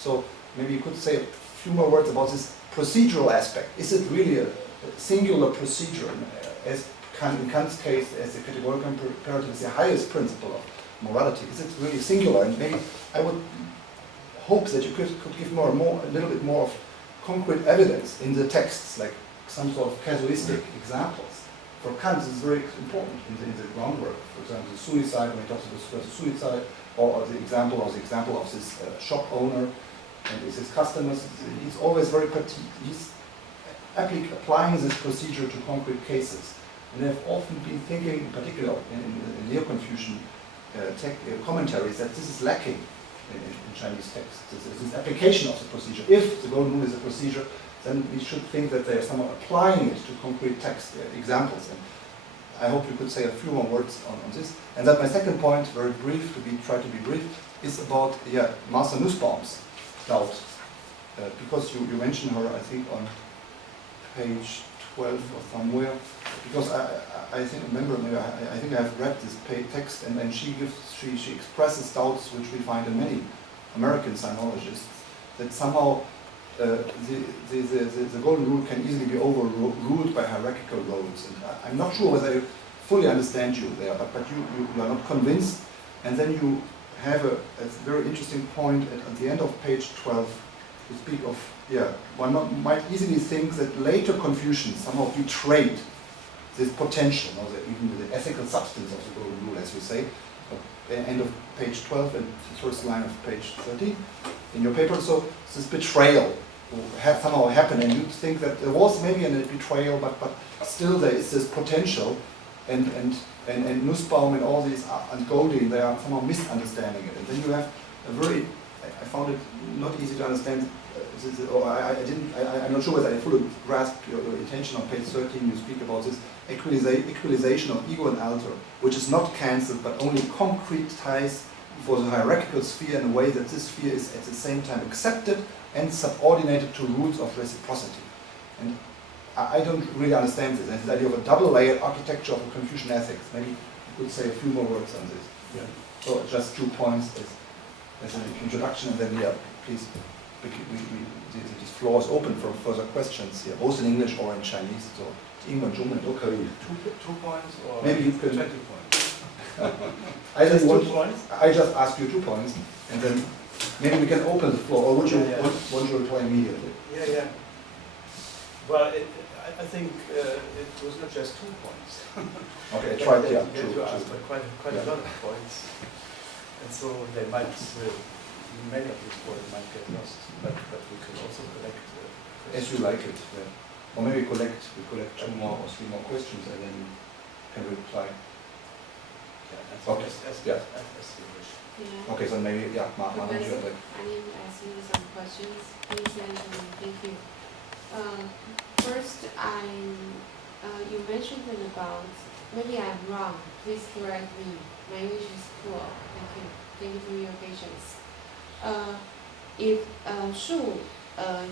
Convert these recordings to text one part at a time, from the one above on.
So maybe you could say a few more words about this procedural aspect. Is it really a singular procedure? As in Kant's case, as the categorical imperative is the highest principle of morality. Is it really singular? And maybe I would hope that you could give a little bit more of concrete evidence in the texts, like some sort of casuistic examples. For Kant, this is very important in the groundwork. For example, the suicide, when he talks about suicide, or the example of this shop owner and his customers. He's always very he's applying this procedure to concrete cases. And I've often been thinking, in particular in Neo-Confucian commentaries, that this is lacking in Chinese texts. This application of the procedure. If the golden rule is a procedure, then we should think that they are somehow applying it to concrete text examples. And I hope you could say a few more words on this. And that my second point, very brief, try to be brief, is about Martha Nussbaum's doubt. Because you mentioned her, I think, on page 12 or somewhere. Because I think I have read this text, and then she expresses doubts which we find in many American sinologists, that somehow the golden rule can easily be overruled by hierarchical roads. And I'm not sure whether I fully understand you there, but you are not convinced. And then you have a very interesting point at the end of page 12. You speak of, one might easily think that later Confucians somehow betrayed this potential, even the ethical substance of the golden rule, as you say, at the end of page 12 and the first line of page 13 in your paper. So this betrayal have somehow happened, and you think that there was maybe a betrayal, but still there is this potential, and Nussbaum and all these and Golding, they are somehow misunderstanding it. And then you have a very, I found it not easy to understand. I'm not sure whether I fully grasped your intention on page 13. You speak about this equalization of ego and alter, which is not cancelled but only concretized for the hierarchical sphere in a way that this sphere is at the same time accepted and subordinated to rules of reciprocity. And I don't really understand this. And this idea of a double-layered architecture of a Confucian ethics. Maybe you could say a few more words on this. Yeah. So just 2 points as an introduction, and then please. This floor is open for further questions here, both in English or in Chinese. So English, German, okay. 2 points, or maybe you can. 20 points. I just ask you 2 points, and then maybe we can open the floor. Or would you want to reply immediately? Yeah. Well, I think it was not just 2 points. Okay, I tried. You asked quite a lot of points, and so they might. Many of these points might get lost, but we could also collect. As you like it, or maybe we collect 2 more or 3 more questions, and then you can reply. Okay. As you wish. Yeah. Okay, so maybe Professor, I need to ask you some questions. Please answer me. Thank you. First, you mentioned about, maybe I'm wrong. Please correct me. My English is poor. Thank you. Thank you for your patience. If Shu,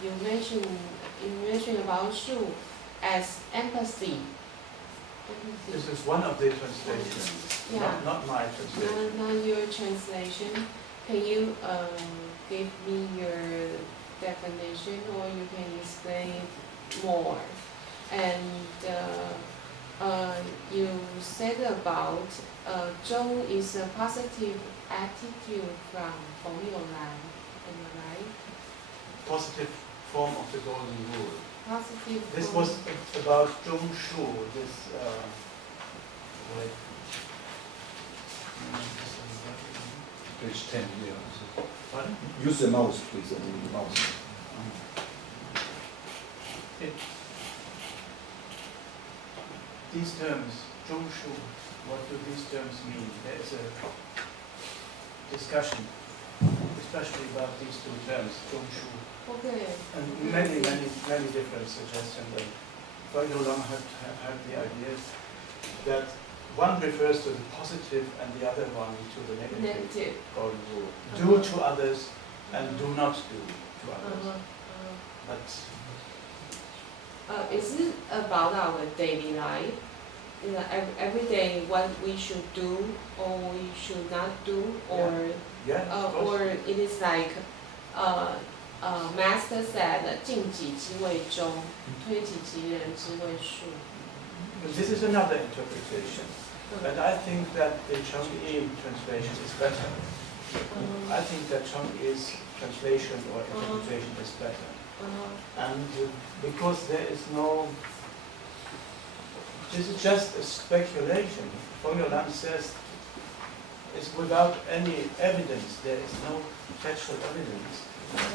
you mentioned about Shu as empathy. This is one of the translations. Yeah. Not my translation. Not your translation. Can you give me your definition, or you can explain more? And you said about Zhou is a positive attitude from Feng Youlan, am I right? Positive form of the golden rule. Positive. This was about Zhong Shu. This page 10 here. Pardon? Use the mouse, please. The mouse. These terms, Zhong Shu, what do these terms mean? There is a discussion, especially about these 2 terms, Zhong Shu. Okay. And many different suggestions. And Feng Youlan had the idea that one refers to the positive and the other one to the negative. Golden rule. Do to others and do not do to others. But is it about our daily life? Every day what we should do or we should not do, or or it is like Master said 尽己之谓中，推己及人之谓术。 This is another interpretation, and I think that the XIII translation is better. I think that XII's translation or interpretation is better, and because there is no, this is just a speculation. Fong-Yol-Lan says it's without any evidence. There is no textual evidence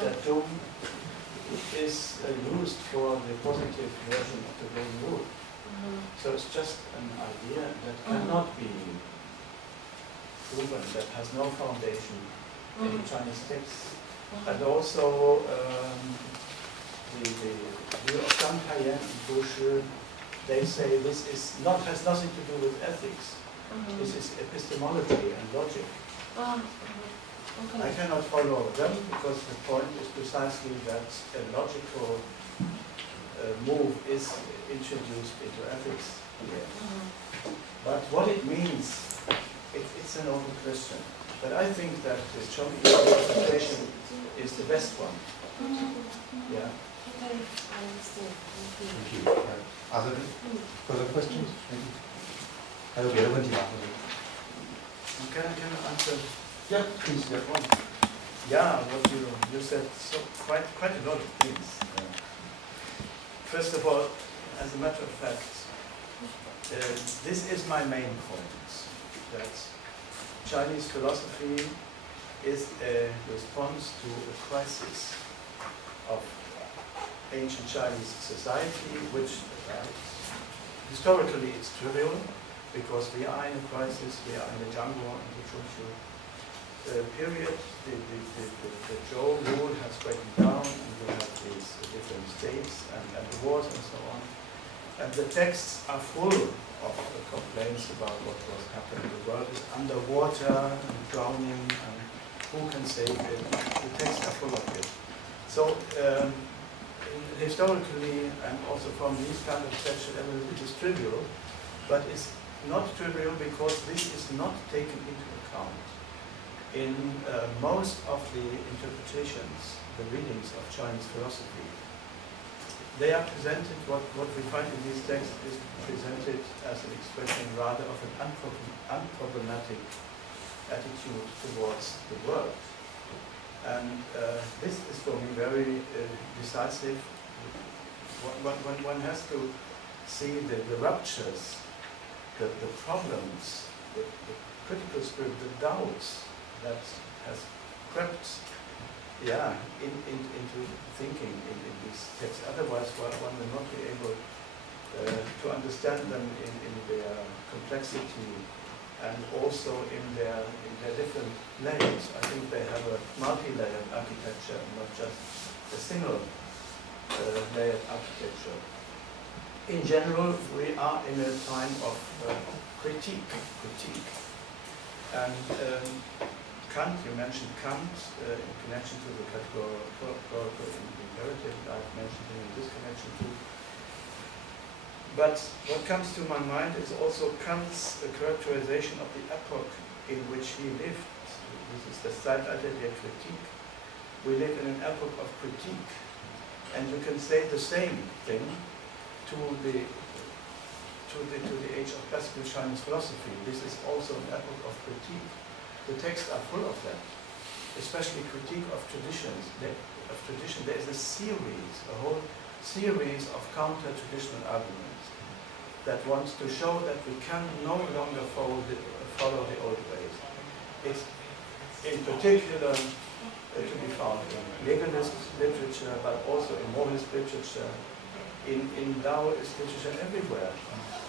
that Dom is used for the positive version of the Golden Rule. So it's just an idea that cannot be proven, that has no foundation in Chinese texts. And also the view of Zhang Taiyan and Bu Shi, they say this is has nothing to do with ethics. This is epistemology and logic. I cannot follow them because the point is precisely that a logical move is introduced into ethics here. But what it means, it's an open question. But I think that the XIII interpretation is the best one. Yeah. Okay, I understand. Thank you. Other further questions? Maybe? 还有别的问题吗？ Can I answer? Yeah, please, that one. Yeah, what you said, so quite a lot of things. First of all, as a matter of fact, this is my main point, that Chinese philosophy is a response to a crisis of ancient Chinese society, which historically it's trivial, because we are in a crisis, we are in the Zhangguo and the Chunqiu period. The Zhou rule has broken down, and we have these different states and the wars and so on. And the texts are full of complaints about what was happening. The world is underwater and drowning, and who can save it? The texts are full of it. So historically, and also from these kind of textual evidence, it is trivial, but it's not trivial because this is not taken into account in most of the interpretations, the readings of Chinese philosophy. They are presented, what we find in these texts is presented as an expression rather of an unproblematic attitude towards the world. And this is for me very decisive. One has to see the ruptures, the problems, the critical spirit, the doubts that has crept into thinking in these texts. Otherwise one will not be able to understand them in their complexity and also in their different layers. I think they have a multi-layered architecture, not just a single layered architecture. In general, we are in a time of critique. And Kant, you mentioned Kant in connection to the categorical imperative. I've mentioned him in this connection too. But what comes to my mind is also Kant's characterization of the epoch in which he lived. This is the Zeitalter der Kritik. We live in an epoch of critique. And you can say the same thing to the age of classical Chinese philosophy. This is also an epoch of critique. The texts are full of that, especially critique of traditions. There is a whole series of counter-traditional arguments that wants to show that we can no longer follow the old ways. It's in particular to be found in legalist literature, but also in moralist literature, in Taoist literature, everywhere.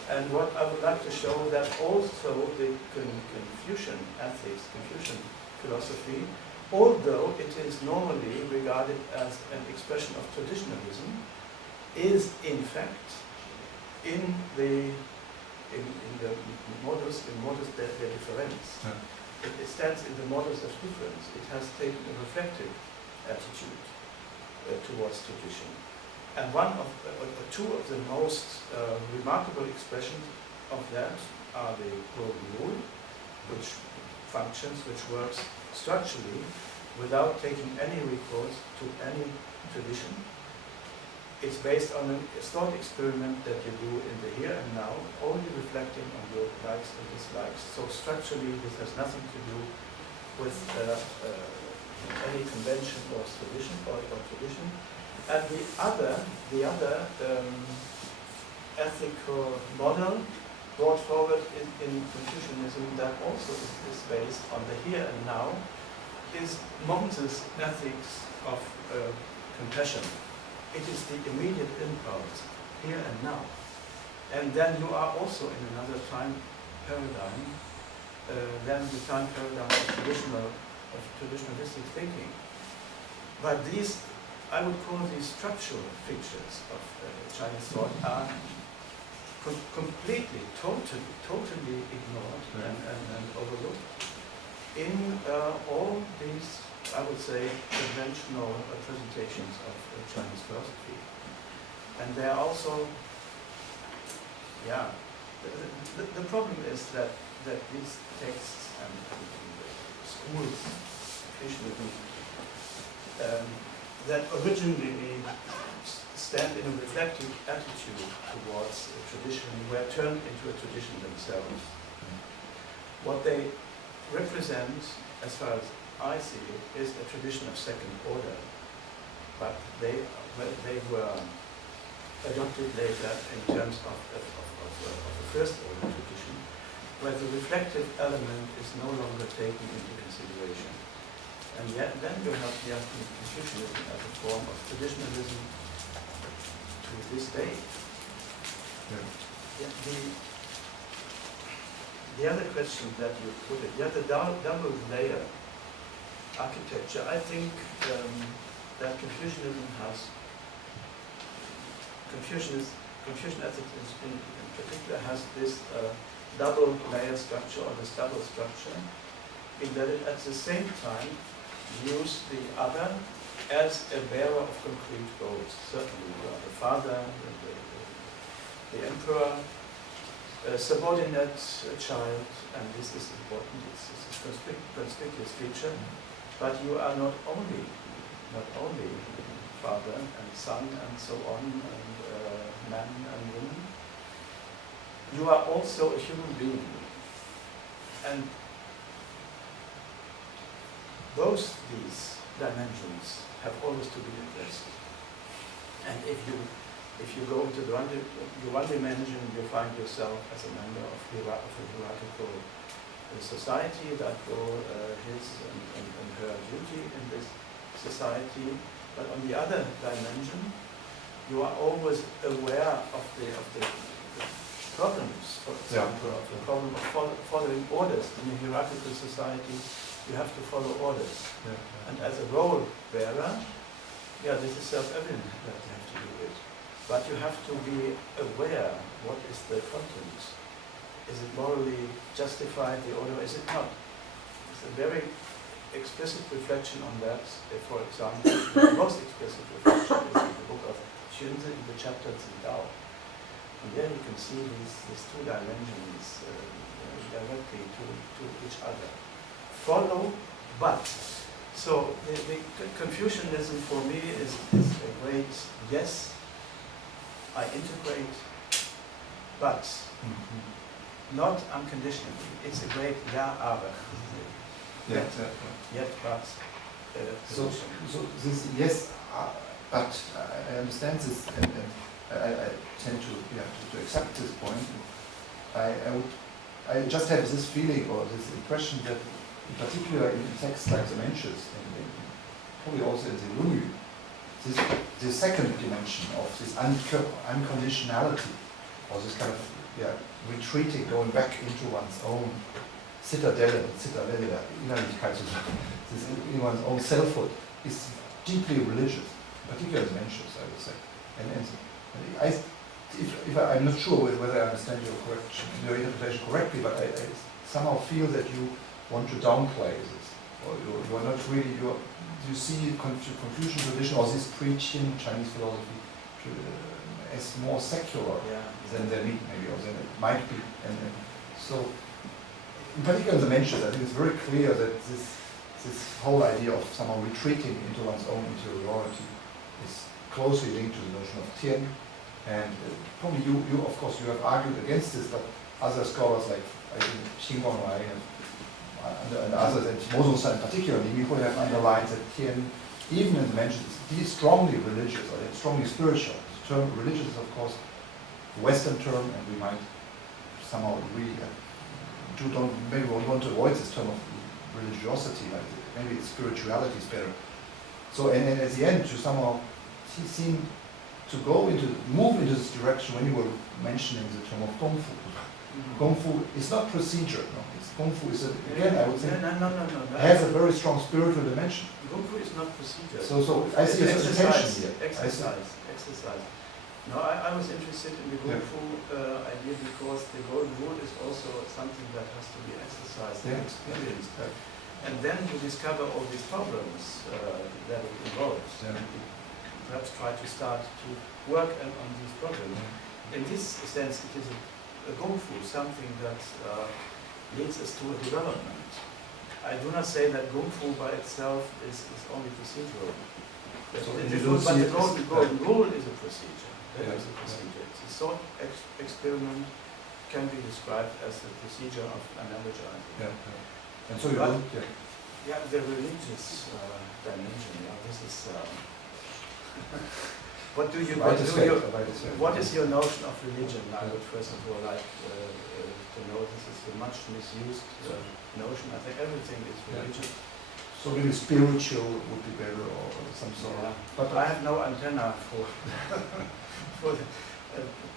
And what I would like to show that also the Confucian ethics, Confucian philosophy, although it is normally regarded as an expression of traditionalism, is in fact in the modus der Differenz. It stands in the modus of difference. It has taken a reflective attitude towards tradition. And two of the most remarkable expressions of that are the Golden Rule, which functions, which works structurally without taking any recourse to any tradition. It's based on a thought experiment that you do in the here and now, only reflecting on your likes and dislikes. So structurally, this has nothing to do with any convention or tradition tradition. And the other ethical model brought forward in Confucianism that also is based on the here and now is Moses' ethics of compassion. It is the immediate impulse, here and now. And then you are also in another time paradigm than the time paradigm of traditionalistic thinking. But these, I would call these structural features of Chinese thought are completely, totally ignored and overlooked in all these, I would say, conventional presentations of Chinese philosophy. And they are also, the problem is that these texts and schools, Confucianism, that originally stand in a reflective attitude towards a tradition, were turned into a tradition themselves. What they represent, as far as I see it, is a tradition of second order, but they were adopted later in terms of a first order tradition, where the reflective element is no longer taken into consideration. And yet, then you have the Confucianism as a form of traditionalism to this day. The other question that you put it, the double layer architecture, I think that Confucian ethics in particular has this double layer structure, or this double structure, in that it at the same time views the other as a bearer of concrete goals. Certainly, the father, the emperor, a subordinate child, and this is important, this is a conspicuous feature, but you are not only father and son and so on, and man and woman, you are also a human being. And both these dimensions have always to be addressed. And if you go into the one dimension, you find yourself as a member of a hierarchical society that will his and her duty in this society. But on the other dimension, you are always aware of the problems, for example, of the problem of following orders. In a hierarchical society, you have to follow orders. And as a role bearer, this is self-evident that you have to do it. But you have to be aware what is the content. Is it morally justified, the order, is it not? It's a very explicit reflection on that. For example, the most explicit reflection is in the book of Xunzi, in the chapter Zidao. And there you can see these two dimensions directly to each other. Follow, but. So the Confucianism for me is a great yes, I integrate, but not unconditionally. It's a great aber. Yet, but. So this yes, but I understand this, and I tend to accept this point. I just have this feeling or this impression that, in particular in texts like the Mencius, and probably also in the Lunyu, the second dimension of this unconditionality, or this kind of retreating, going back into one's own Zitadelle, Innerlichkeit, this in one's own selfhood, is deeply religious, particularly in Mencius, I would say. I'm not sure whether I understand your interpretation correctly, but I somehow feel that you want to downplay this, or you are not really, you see Confucian tradition or this pre-Qin Chinese philosophy as more secular than maybe, or than it might be. And so, in particular the Mencius, I think it's very clear that this whole idea of somehow retreating into one's own interiority is closely linked to the notion of Tien. And probably you of course, you have argued against this, but other scholars like I think Xinguang Wai and others, and Mosunsa in particular, who have underlined that Tien, even in the mentions, is strongly religious or strongly spiritual. The term religious is of course a Western term, and we might somehow agree that maybe we want to avoid this term of religiosity, like maybe spirituality is better. So, and at the end, you somehow seem to move into this direction when you were mentioning the term of Gong Fu. Gong Fu is not procedure, no. Gong Fu is, again, I would say, has a very strong spiritual dimension. Gong Fu is not procedure. So I see a tension here. Exercise. No, I was interested in the Gong Fu idea because the golden rule is also something that has to be exercised and experienced. And then to discover all these problems that it involves. And perhaps try to start to work on these problems. In this sense, it is a Gong Fu, something that leads us to a development. I do not say that Gong Fu by itself is only procedural. But the golden rule is a procedure. That is a procedure. It's a thought experiment can be described as the procedure of analogizing. And so you don't, the religious dimension. This is. What is your notion of religion? I would first of all like to know. This is a much misused notion. I think everything is religion. So maybe spiritual would be better, or some sort of. But I have no antenna for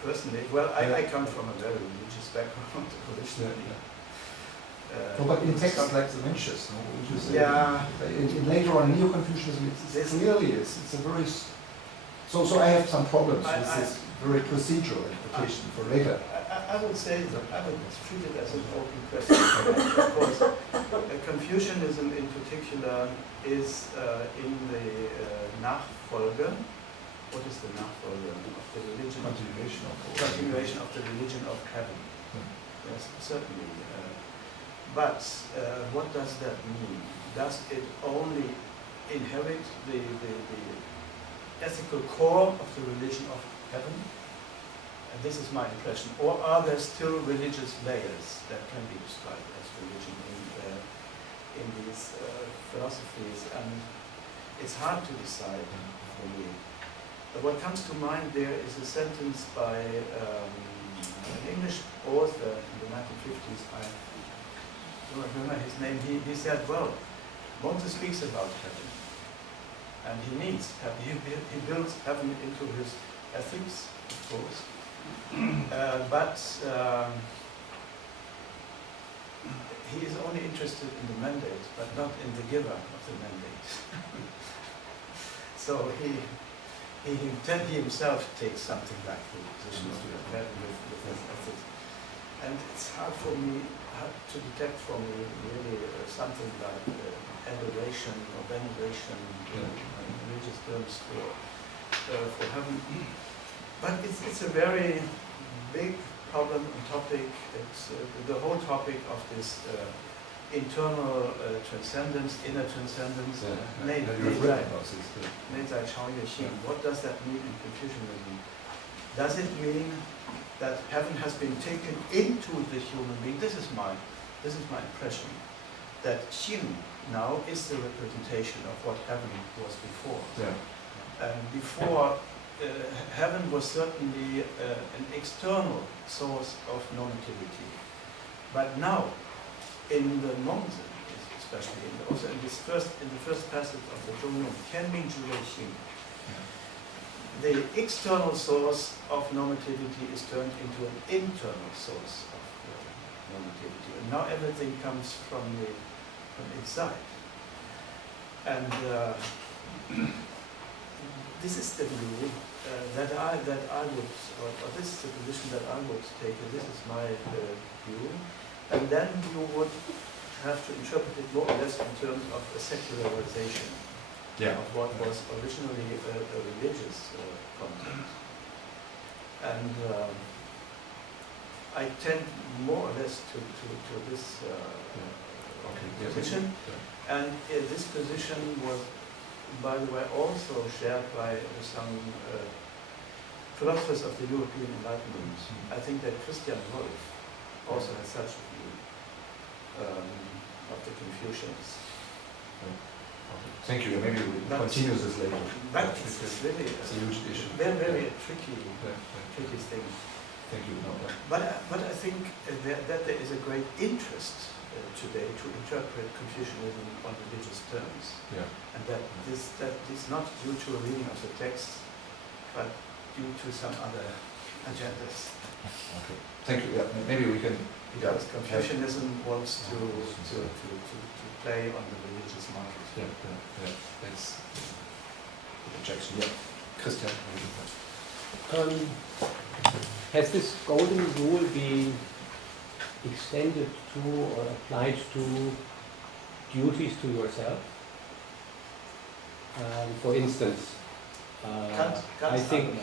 personally. Well, I come from a very religious background originally. But in texts like the Mencius, no, would you say? Later on, Neo-Confucianism, it's clearly it's a very. So I have some problems with this very procedural interpretation for later. I would say that I would treat it as an open question. Because Confucianism in particular is in the Nachfolge. What is the Nachfolge of the religion? Continuation of the religion of heaven. Yes, certainly. But what does that mean? Does it only inherit the ethical core of the religion of heaven? And this is my impression. Or are there still religious layers that can be described as religion in these philosophies? And it's hard to decide for me. But what comes to mind there is a sentence by an English author in the 1950s. I don't remember his name. He said, well, Montez speaks about heaven. And he builds heaven into his ethics, of course. But he is only interested in the mandate, but not in the giver of the mandate. So he himself takes something like the position of heaven with his ethics. And it's hard for me to detect for me really something like adoration or veneration in religious terms for heaven. But it's a very big problem and topic. It's the whole topic of this internal transcendence, inner transcendence. What does that mean in Confucianism? Does it mean that heaven has been taken into the human being? This is my impression. That Xin now is the representation of what heaven was before. And before, heaven was certainly an external source of normativity. But now, in the Nongzi, especially, also in the first passage of the Zhongyong, Tianming Zhuwei Xing, the external source of normativity is turned into an internal source of normativity. And now everything comes from inside. And this is the view that I would, or this is the position that I would take, and this is my view. And then you would have to interpret it more or less in terms of a secularization of what was originally a religious content. And I tend more or less to this position. And this position was by the way, also shared by some philosophers of the European Enlightenment. I think that Christian Wolff also has such a view of the Confucians. Thank you. Maybe we'll continue this later. But it's really it's a huge issue. Very tricky thing. Thank you. No, But I think that there is a great interest today to interpret Confucianism on religious terms. Yeah. And that is not due to a reading of the text, but due to some other agendas. Okay. Thank you. Yeah. Maybe we can. Because Confucianism wants to play on the religious market. Yeah. That's objection. Yeah. Christian. Has this golden rule been extended to or applied to duties to yourself? For instance, I think,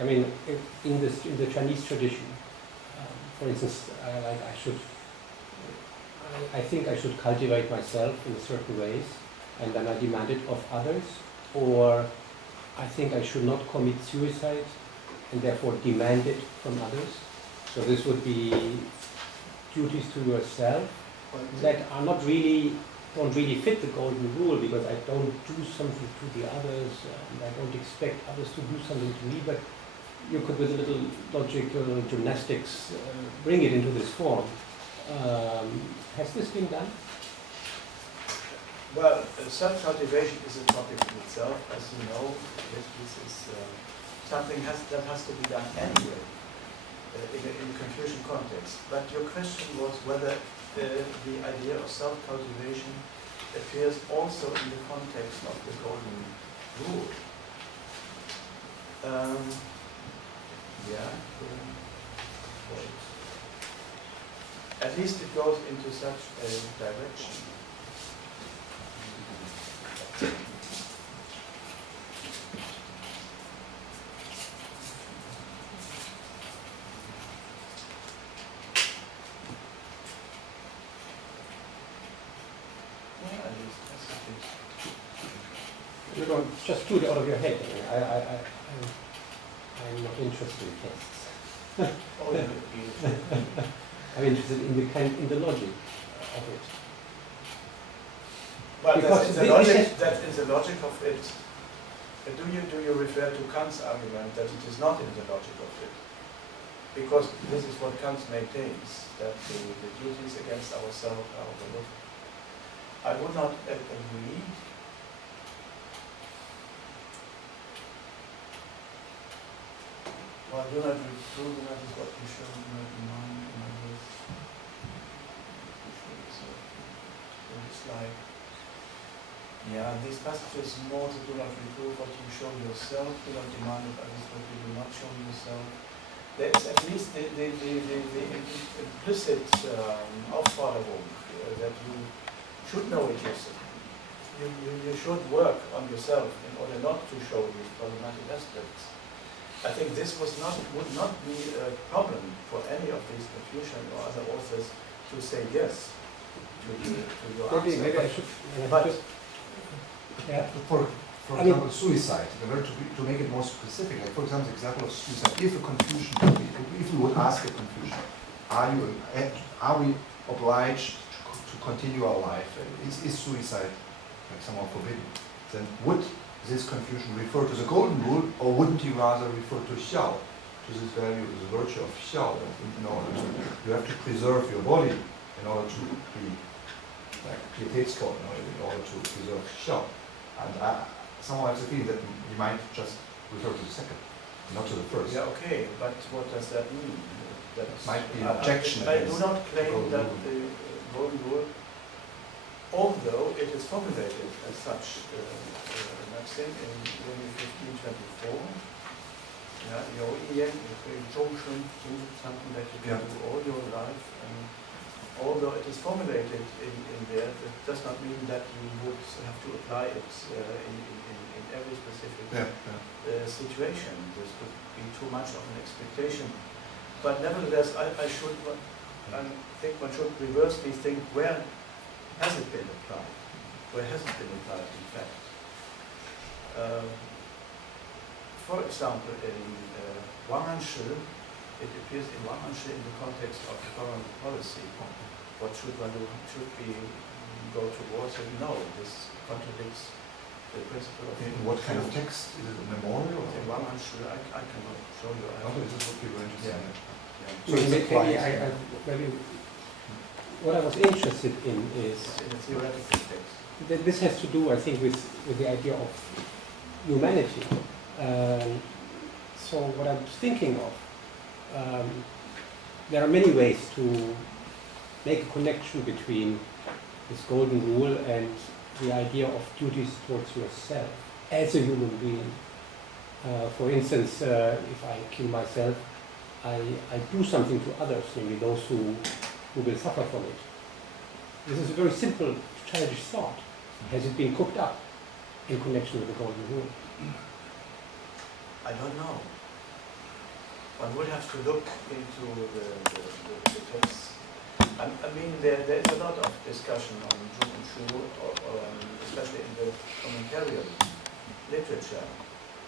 I mean, in the Chinese tradition, for instance, I think I should cultivate myself in certain ways, and then I demand it of others, or I think I should not commit suicide, and therefore demand it from others. So this would be duties to yourself that are don't really fit the golden rule, because I don't do something to the others, and I don't expect others to do something to me, but you could, with a little logical gymnastics, bring it into this form. Has this been done? Well, self-cultivation is a topic in itself, as you know. This is something that has to be done anyway in the Confucian context. But your question was whether the idea of self-cultivation appears also in the context of the golden rule. At least it goes into such a direction. You don't just do it out of your head. I'm not interested in tests. I'm interested in the logic of it. But that's in the logic of it. Do you refer to Kant's argument that it is not in the logic of it? Because this is what Kant maintains, that the duties against ourselves are overlooked. I would not agree. Well, do not reprove, that is what you show, do not demand, in other words. So it's like, these passages more to do not reprove what you show yourself, do not demand of others what you do not show yourself. There is at least the implicit Aufforderung that you should know it yourself. You should work on yourself in order not to show these problematic aspects. I think this would not be a problem for any of these Confucian or other authors to say yes to your answer. Maybe I should. For example, suicide. To make it more specific, like for example, the example of suicide. If we would ask a Confucian, are we obliged to continue our life? Is suicide like somehow forbidden? Then would this Confucian refer to the golden rule, or wouldn't he rather refer to xiao, to this value, to the virtue of xiao? In order to, you have to preserve your body in order to be like pietätsvoll, in order to preserve xiao. And somehow I have the feeling that he might just refer to the second, not to the first. Yeah, okay, but what does that mean? That might be an objection. I do not claim that the golden rule, although it is formulated as such, maxim in Rumi 1524, something that you can do all your life, and although it is formulated in there, it does not mean that you would have to apply it in every specific situation. This would be too much of an expectation. But nevertheless, I think one should reverse these things. Where has it been applied? Where has it been applied, in fact? For example, in Wang-Anshi, it appears in Wang-Anshi in the context of foreign policy. What should one do? Should we go to war? So no, this contradicts the principle of... In what kind of text? Is it a memorial? In Wang-Anshi, I cannot show you. This is what you were interested in. So maybe what I was interested in is... In a theoretical text. This has to do, I think, with the idea of humanity. So what I'm thinking of, there are many ways to make a connection between this golden rule and the idea of duties towards yourself as a human being. For instance, if I kill myself, I do something to others, namely those who will suffer from it. This is a very simple, childish thought. Has it been cooked up in connection with the golden rule? I don't know. One would have to look into the text. I mean, there is a lot of discussion on Zhu and Shu, especially in the commentarial literature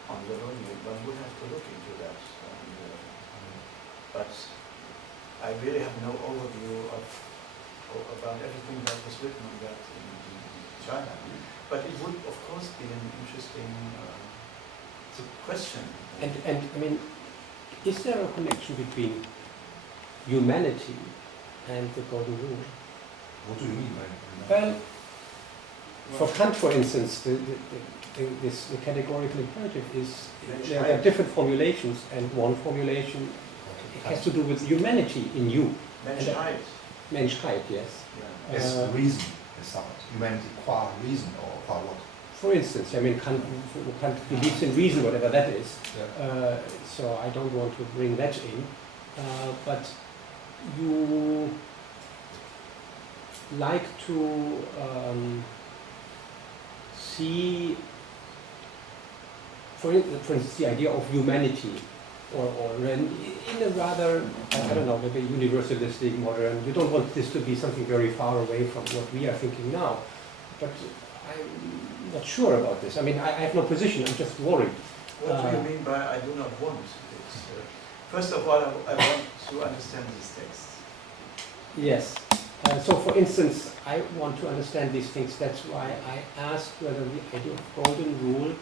on the Rumi. One would have to look into that. But I really have no overview about everything that was written on that in China. But it would, of course, be an interesting question. And I mean, is there a connection between humanity and the golden rule? What do you mean by Well, for Kant, for instance, the categorical imperative is, there are different formulations, and one formulation has to do with humanity in you. Menschheit. Menschheit, yes. Yeah. as reason, as such? Humanity qua reason or qua what? For instance, I mean, Kant believes in reason, whatever that is. Yeah. So I don't want to bring that in. But you like to see, for instance, the idea of humanity, or in a rather, I don't know, maybe universalistic, modern. You don't want this to be something very far away from what we are thinking now. But I'm not sure about this. I mean, I have no position. I'm just worried. What do you mean by I do not want? First of all, I want to understand these texts. Yes. So, for instance, I want to understand these things. That's why I asked whether the idea of golden rule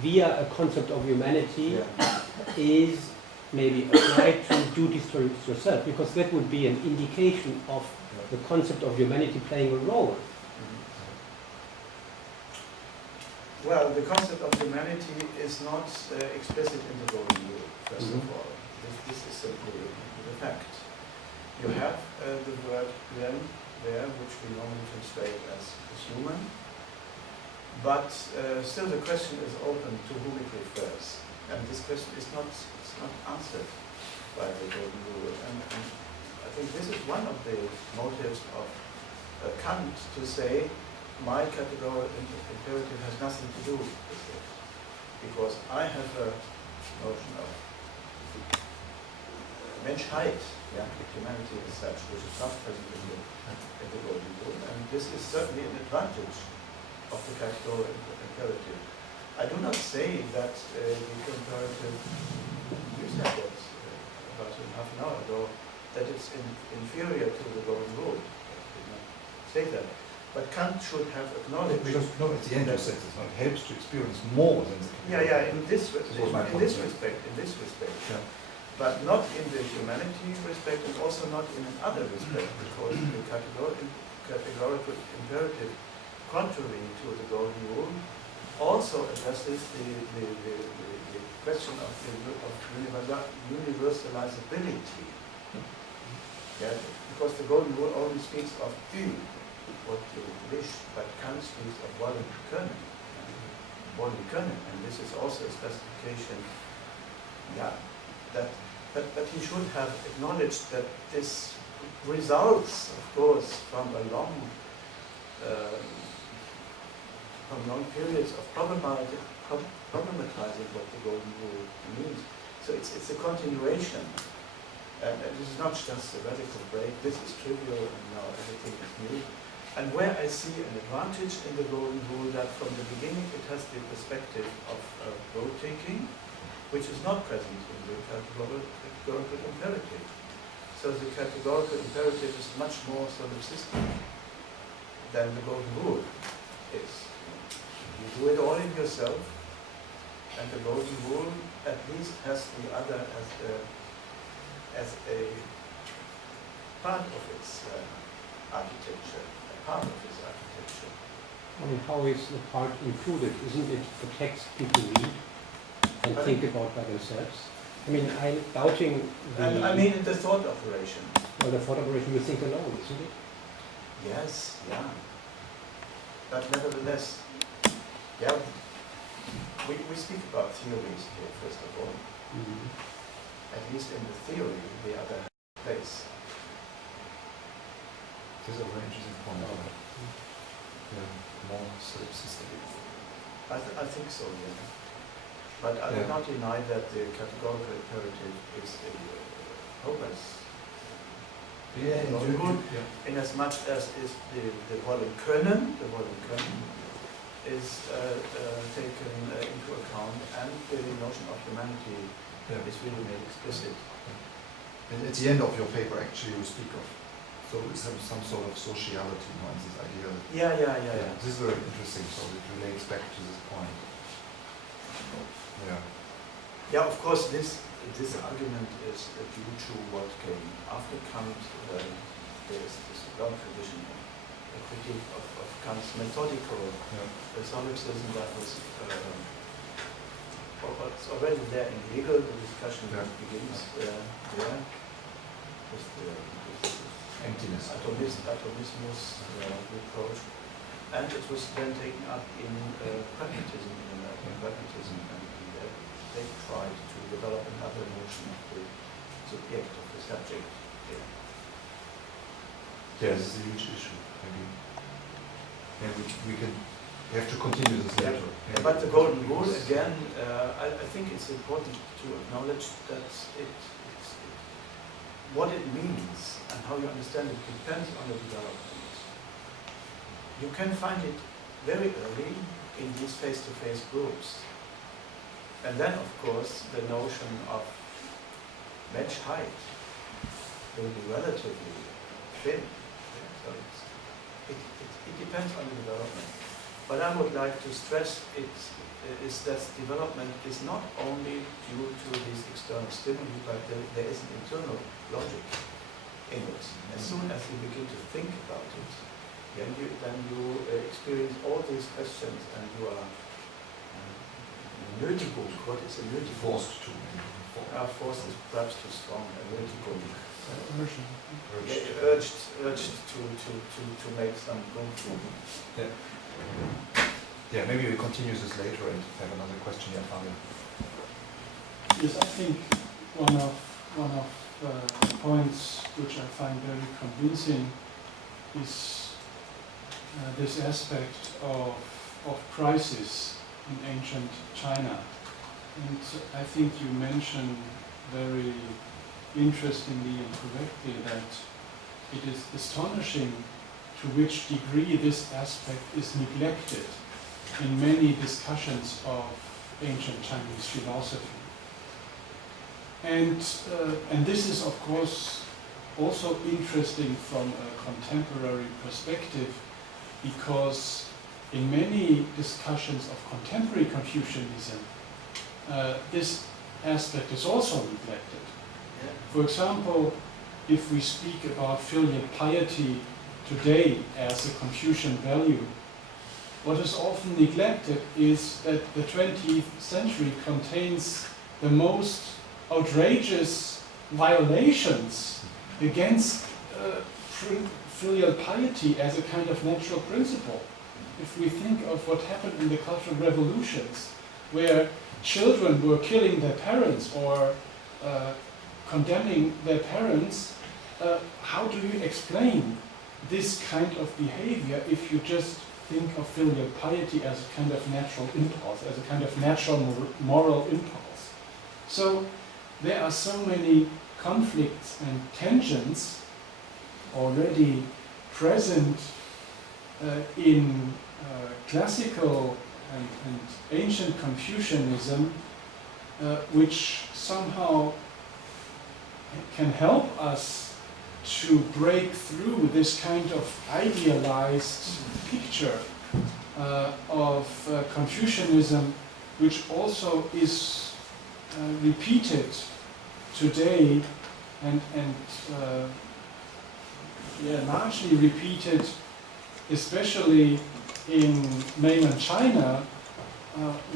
via a concept of humanity is maybe applied to duties towards yourself, because that would be an indication of the concept of humanity playing a role. Well, the concept of humanity is not explicit in the golden rule, first of all. This is simply the fact. You have the word "ren" there, which we normally translate as human, but still the question is open to whom it refers, and this question is not answered by the golden rule. And I think this is one of the motives of Kant to say my categorical imperative has nothing to do with it, because I have a notion of Menschheit, humanity as such, which is not present in the golden rule, and this is certainly an advantage of the categorical imperative. I do not say that the imperative, you said that about half an hour ago, that it's inferior to the golden rule. I did not say that. But Kant should have acknowledged... Because, no, at the end you said it helps to experience more than the... in this respect. Yeah. But not in the humanity respect, and also not in another respect, because the categorical imperative, contrary to the golden rule, also addresses the question of universalizability. Yeah, because the golden rule only speaks of what you wish, but Kant speaks of wollen können, and this is also a specification. But he should have acknowledged that this results, of course, from long periods of problematizing what the golden rule means. So it's a continuation, and it is not just a radical break. This is trivial, and now everything is new. And where I see an advantage in the golden rule, that from the beginning it has the perspective of role-taking, which is not present in the categorical imperative. So the categorical imperative is much more solipsistic than the golden rule is. You do it all in yourself, and the golden rule at least has the other as a part of its architecture, a part of its architecture. I mean, how is the part included? Isn't it the text people read and think about by themselves? I mean, I'm doubting the... I mean, the thought operation. Well, the thought operation you think alone, isn't it? Yes, yeah. But nevertheless, yeah, we speak about theories here, first of all. Mm-hmm. At least in the theory, the other place. This is a very interesting point. More solipsistic. I think so, yeah. But I will not deny that the categorical imperative is a hopeless. In as much as is the wollen können is taken into account, and the notion of humanity is really made explicit. And at the end of your paper, actually, you speak of some sort of sociality, this idea. Yeah. This is very interesting. So it relates back to this point. Yeah, of course, this argument is due to what came after Kant. There is this long tradition, a critique of Kant's methodical solipsism that was it's already there in Hegel. The discussion begins there with the emptiness, atomismus reproach, and it was then taken up in pragmatism, and they tried to develop another notion of the subject, of the subject. This is a huge issue. Maybe we have to continue this later. But the golden rule, again, I think it's important to acknowledge that what it means and how you understand it depends on the development. You can find it very early in these face-to-face groups. And then, of course, the notion of bench height will be relatively thin. So it depends on the development. But I would like to stress is that development is not only due to these external stimuli, but there is an internal logic in it. As soon as you begin to think about it, then you experience all these questions, and you are Nötigung. What is a Nötigung? Forced to. Force is perhaps too strong. A Nötigung. Urged to make some good. Yeah, maybe we continue this later and have another question. Yeah, Fabio. Yes, I think one of the points which I find very convincing is this aspect of crisis in ancient China. And I think you mentioned very interestingly and correctly that it is astonishing to which degree this aspect is neglected in many discussions of ancient Chinese philosophy. And this is, of course, also interesting from a contemporary perspective, because in many discussions of contemporary Confucianism, this aspect is also neglected. For example, if we speak about filial piety today as a Confucian value, what is often neglected is that the 20th century contains the most outrageous violations against filial piety as a kind of natural principle. If we think of what happened in the cultural revolutions, where children were killing their parents or condemning their parents, how do you explain this kind of behavior if you just think of filial piety as a kind of natural impulse, as a kind of natural moral impulse? So there are so many conflicts and tensions already present in classical and ancient Confucianism, which somehow can help us to break through this kind of idealized picture of Confucianism, which also is repeated today and largely repeated, especially in mainland China,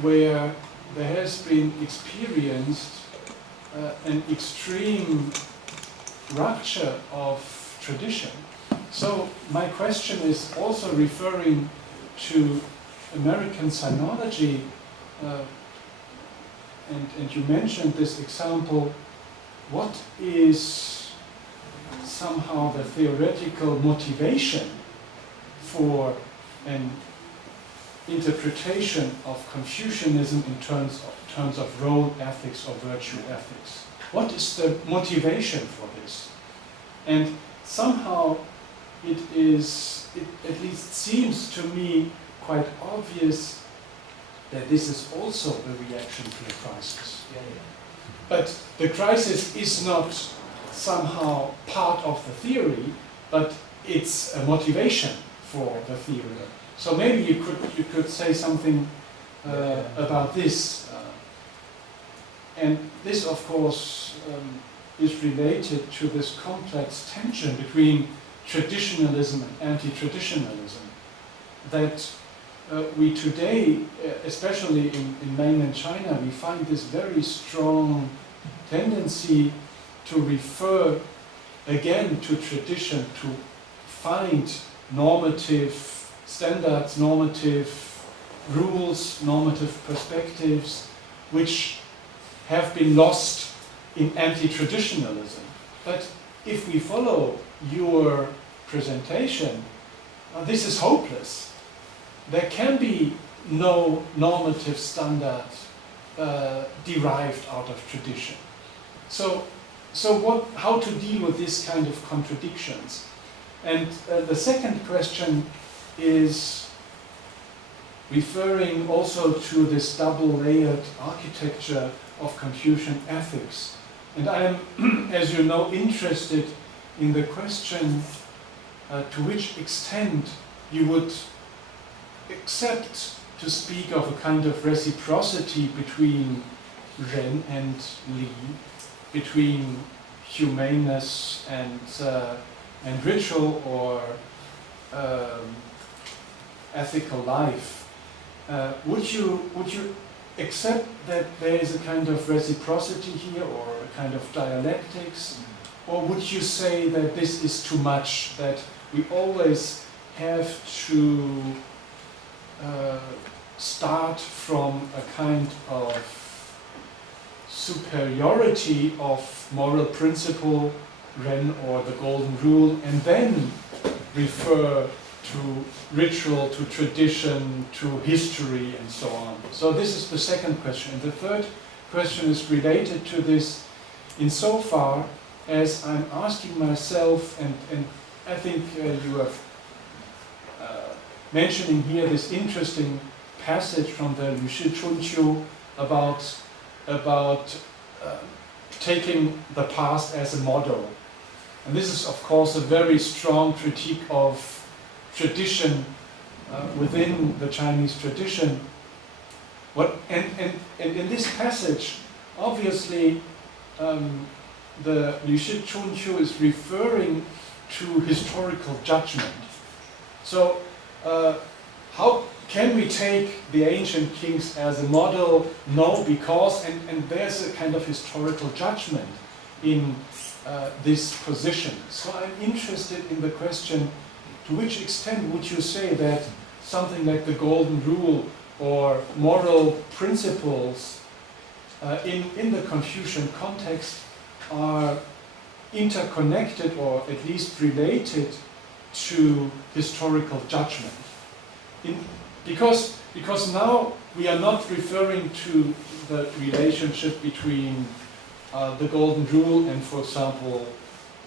where there has been experienced an extreme rupture of tradition. So my question is also referring to American sinology, and you mentioned this example. What is somehow the theoretical motivation for an interpretation of Confucianism in terms of role ethics or virtue ethics? What is the motivation for this? And somehow it at least seems to me quite obvious that this is also a reaction to the crisis. But the crisis is not somehow part of the theory, but it's a motivation for the theory. So maybe you could say something about this. And this, of course, is related to this complex tension between traditionalism and anti-traditionalism that we today, especially in mainland China, we find this very strong tendency to refer again to tradition, to find normative standards, normative rules, normative perspectives, which have been lost in anti-traditionalism. But if we follow your presentation, this is hopeless. There can be no normative standard derived out of tradition. So how to deal with this kind of contradictions? And the second question is referring also to this double-layered architecture of Confucian ethics. And I am, as you know, interested in the question to which extent you would accept to speak of a kind of reciprocity between Ren and Li, between humaneness and ritual or ethical life. Would you accept that there is a kind of reciprocity here or a kind of dialectics? Or would you say that this is too much, that we always have to start from a kind of superiority of moral principle, Ren or the golden rule, and then refer to ritual, to tradition, to history, and so on? So this is the second question. And the third question is related to this insofar as I'm asking myself, and I think you have mentioning here this interesting passage from the Lü Shi Chunqiu about taking the past as a model. And this is, of course, a very strong critique of tradition within the Chinese tradition. And in this passage, obviously, the Lü Shi Chunqiu is referring to historical judgment. So, how can we take the ancient kings as a model? No, because, and there's a kind of historical judgment in this position. So I'm interested in the question, to which extent would you say that something like the golden rule or moral principles in the Confucian context are interconnected or at least related to historical judgment? Because now we are not referring to the relationship between the golden rule and, for example,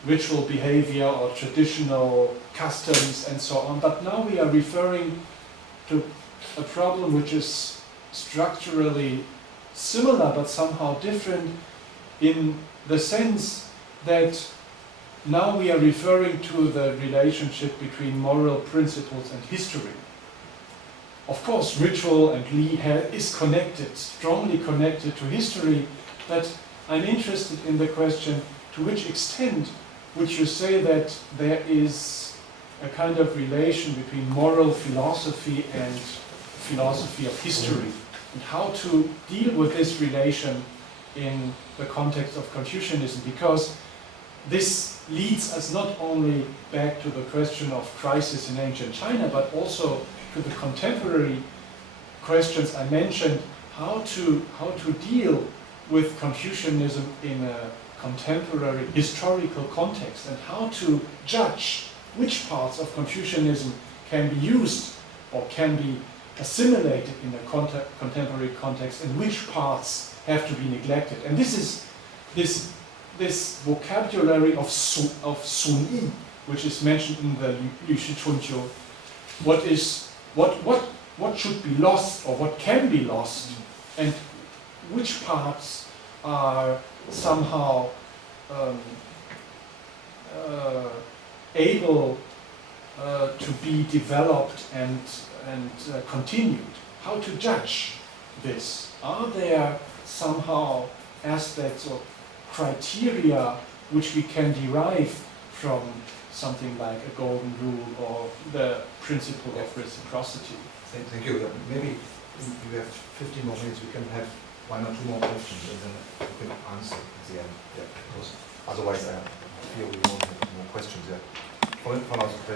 ritual behavior or traditional customs and so on. But now we are referring to a problem which is structurally similar but somehow different, in the sense that now we are referring to the relationship between moral principles and history. Of course, ritual and Li is connected, strongly connected to history, but I'm interested in the question, to which extent would you say that there is a kind of relation between moral philosophy and philosophy of history, and how to deal with this relation in the context of Confucianism? Because this leads us not only back to the question of crisis in ancient China, but also to the contemporary questions I mentioned, how to deal with Confucianism in a contemporary historical context, and how to judge which parts of Confucianism can be used or can be assimilated in a contemporary context, and which parts have to be neglected. And this is this vocabulary of Sun Yi, which is mentioned in the Lü Shi Chun Jiu. What should be lost, or what can be lost, and which parts are somehow able to be developed and continued. How to judge this? Are there somehow aspects or criteria which we can derive from something like a golden rule or the principle of reciprocity? Thank you. Maybe we have 15 more minutes. We can have 1 or 2 more questions, and then we can answer at the end. Yeah, because otherwise I feel we won't have more questions. Yeah. 冯老师，对，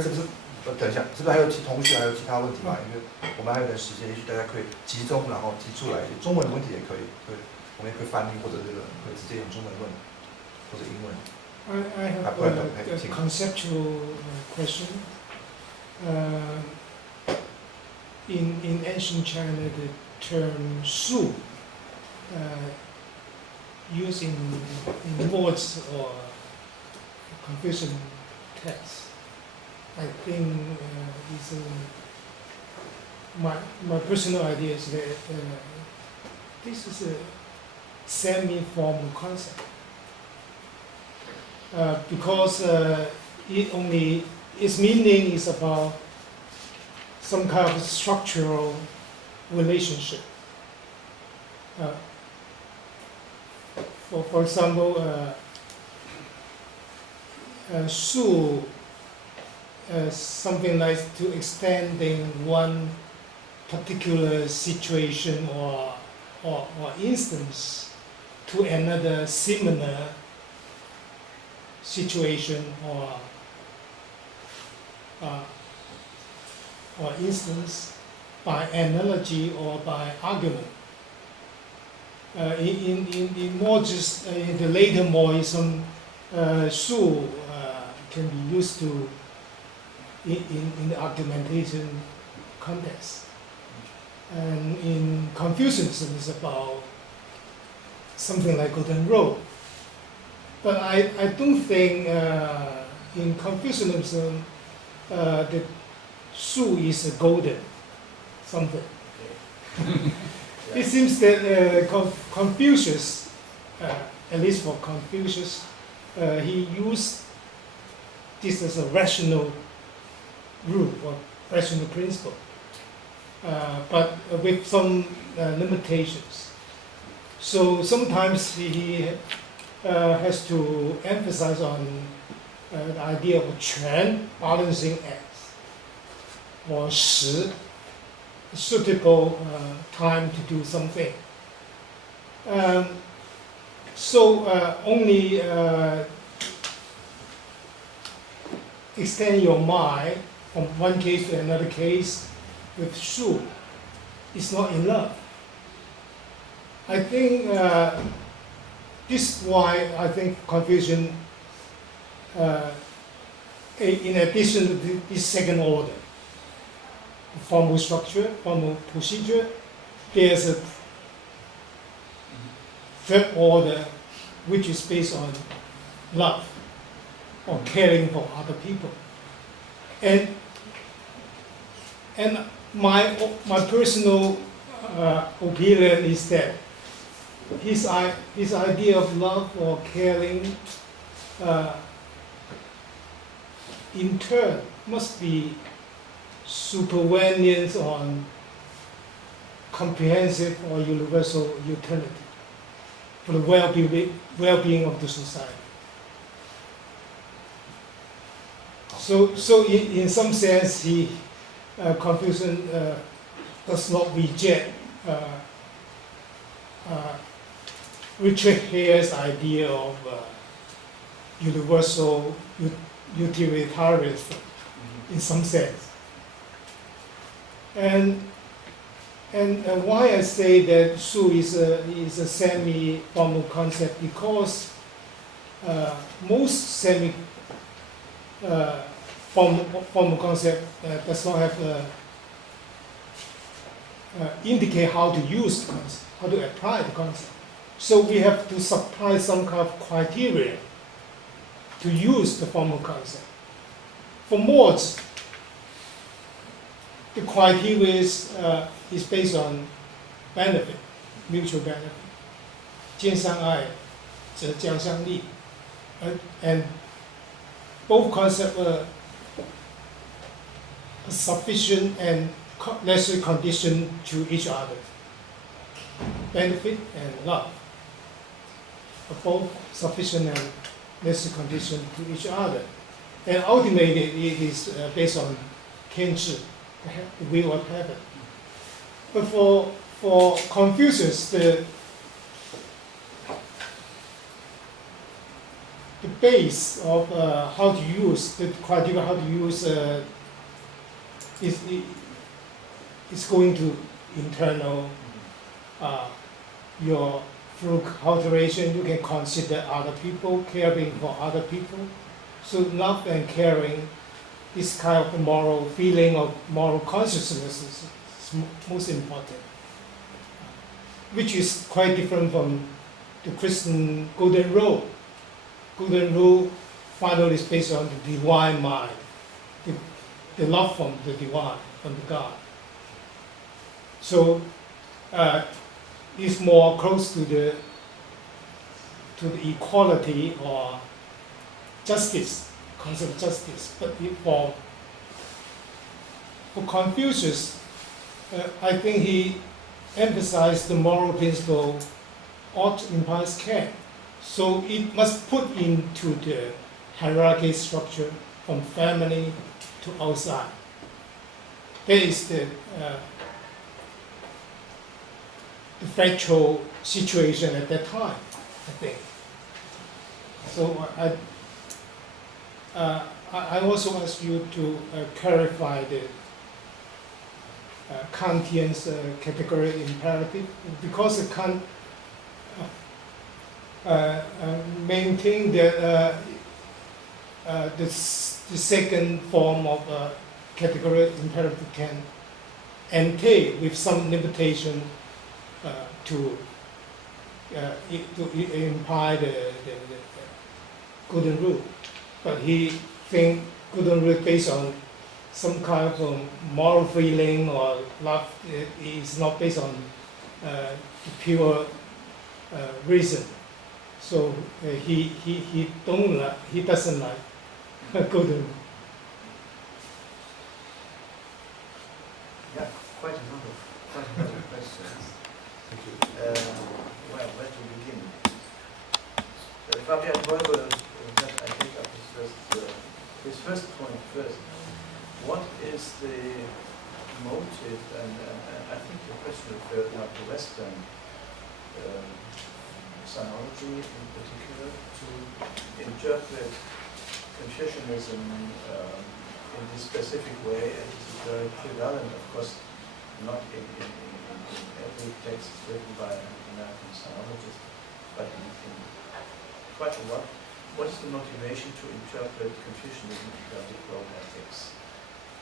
是不是？等一下，是不是还有同学还有其他问题吗？因为我们还有点时间，也许大家可以集中，然后提出来。中文的问题也可以，对，我们也可以翻译，或者这个可以直接用中文问，或者英文。I have a conceptual question. In ancient China, the term "su" used in Roetz or Confucian texts, I think is my personal idea is that this is a semi-formal concept. Because its meaning is about some kind of structural relationship. For example, su something like to extending one particular situation or instance to another similar situation or instance by analogy or by argument. In more just in the later Mohism, su can be used to in the argumentation context. And in Confucianism, it's about something like golden rule. But I don't think in Confucianism that su is a golden something. It seems that Confucius, at least for Confucius, he used this as a rational rule or rational principle, but with some limitations. So sometimes he has to emphasize on the idea of quan, balancing acts, or shi, suitable time to do something. Only extend your mind from one case to another case with shu is not enough. I think this is why I think Confucian, in addition to this second order, formal structure, formal procedure, there's a third order which is based on love. or caring for other people. And my personal opinion is that his idea of love or caring in turn must be supervenient on comprehensive or universal utility for the well-being of the society. So in some sense, Confucius does not reject Richard Hare's idea of universal utilitarianism in some sense. And why I say that Su is a semi-formal concept, because most semi-formal concept does not have indicate how to use the concept, how to apply the concept. So we have to supply some kind of criteria to use the formal concept. For modes, the criteria is based on benefit, mutual benefit. 兼相爱则将相利. And both concepts are sufficient and necessary condition to each other. Benefit and love are both sufficient and necessary condition to each other. And ultimately it is based on Kenshi, the will of heaven. But for Confucius, the base of how to use, the criteria how to use is going to internal, through cultivation you can consider other people, caring for other people. So love and caring, this kind of moral feeling of moral consciousness is most important, which is quite different from the Christian golden rule. Golden rule finally is based on the divine mind, the love from the divine, from the God. So it's more close to the equality or justice, concept of justice. But for Confucius, I think he emphasized the moral principle ought implies can. So it must put into the hierarchy structure from family to outside. That is the factual situation at that time, I think. So I also ask you to clarify the Kantian's category imperative, because Kant maintained that the second form of category imperative can entail with some limitation to imply the golden rule. But he thinks golden rule based on some kind of moral feeling or love. It is not based on pure reason. So he doesn't like golden rule. Yeah, quite a lot of questions. Well, where to begin? Fabian Wolbe, that I take up his first point first. What is the motive, and I think the question referred now to Western sinology in particular, to interpret Confucianism in this specific way, and this is very prevalent, of course, not in every text written by an American sinologist, but in quite a lot. What is the motivation to interpret Confucianism in terms of world ethics,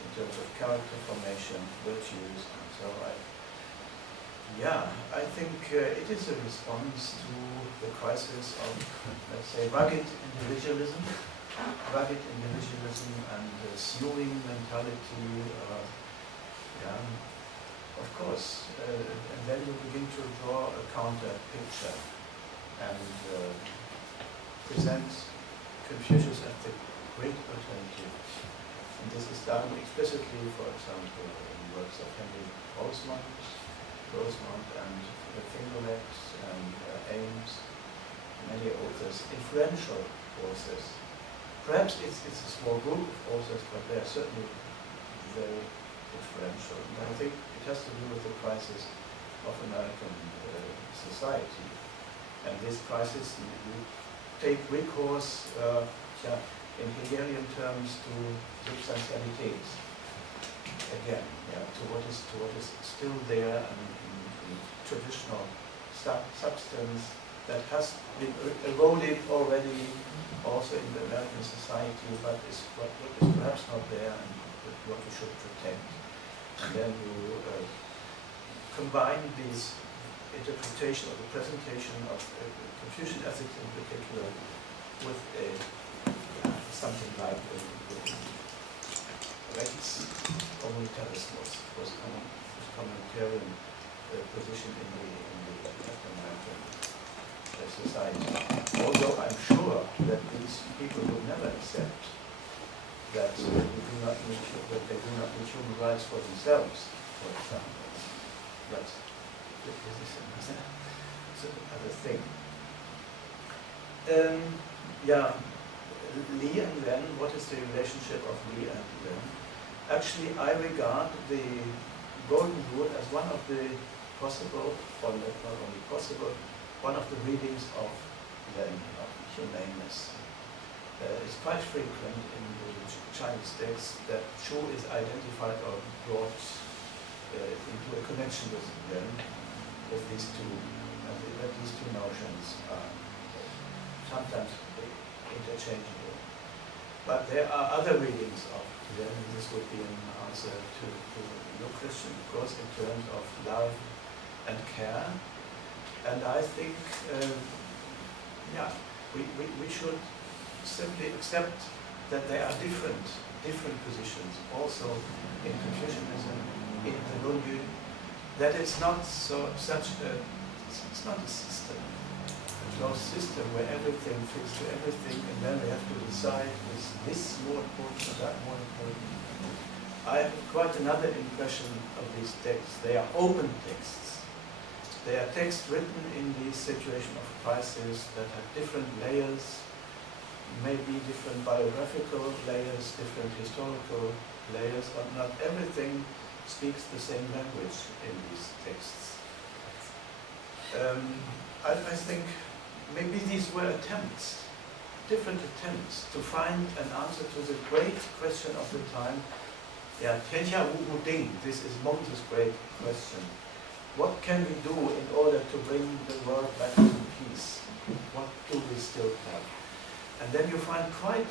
in terms of character formation, virtues, and so on? Yeah, I think it is a response to the crisis of, let's say, rugged individualism rugged individualism and suing mentality. Yeah, of course. And then you begin to draw a counter picture and present Confucius as the great alternative. And this is done explicitly, for example, in works of Henry Rosemont and Fingerlet and Ames, many authors, influential authors. Perhaps it's a small group of authors, but they are certainly very influential. And I think it has to do with the crisis of American society. And this crisis, you take recourse, in Hegelian terms, to substantialities. Again, to what is still there in traditional substance that has been eroded already also in the American society, but what is perhaps not there and what we should protect. And then you combine these interpretation of the presentation of Confucian ethics in particular with something like Roetz communitarismus was communitarian position in the American society. Although I'm sure that these people would never accept that they do not need human rights for themselves, for example. But this is another thing. Lee and Len, what is the relationship of Lee and Len? Actually, I regard the Golden Rule as one of the possible, or not only possible, one of the readings of Len, of humaneness. It's quite frequent in the Chinese texts that Shu is identified or brought into a connection with Len, with these two, that these two notions are sometimes interchangeable. But there are other readings of Len, and this would be an answer to your question, of course, in terms of love and care. And I think, we should simply accept that there are different positions, also in Confucianism, in the Lunyu, that it's not it's not a system, a closed system where everything fits to everything, and then we have to decide, is this more important or that more important? I have quite another impression of these texts. They are open texts. They are texts written in the situation of crisis that have different layers, maybe different biographical layers, different historical layers, but not everything speaks the same language in these texts. I think maybe these were attempts, different attempts to find an answer to the great question of the time. Tianxia Wu Wu Ding, this is Moses' great question. What can we do in order to bring the world back to peace? What do we still have? And then you find quite